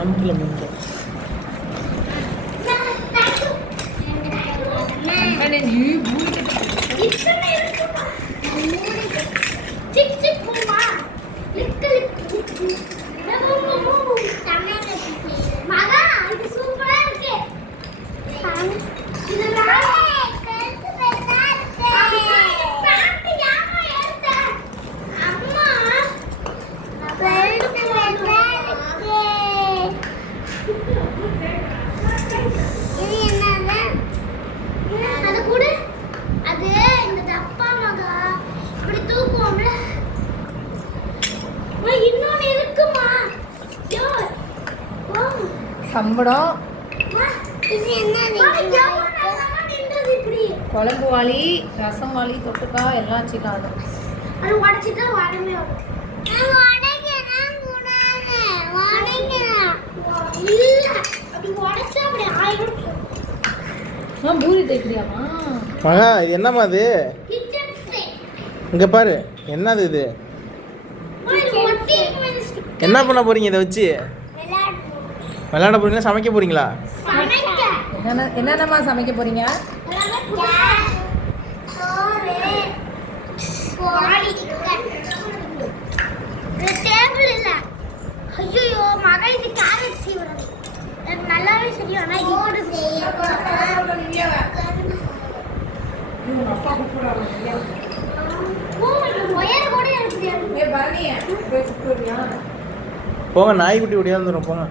ஆம்பளை மீன் சம்படம் குழம்பு வாளி ரசம் வாளி தொட்டுக்காய் எல்லாம் வச்சுக்கலாம். அது உடச்சிட்டா வரமே பூரி தைக்கிறியாமா? மகா இது என்னம்மா அது? இங்க பாரு என்னது இது? என்ன பண்ண போறீங்க இதை வச்சு? விளையாட போறீங்களா சமைக்க போறீங்களா? என்னென்னமா சமைக்க போறீங்க? ஐயோ மகா இது கேரட் சீவுறது எனக்கு நல்லாவே தெரியும். ஆனா இதோட போங்க நாய்க்குட்டி ஓடியாந்துரும் போங்க.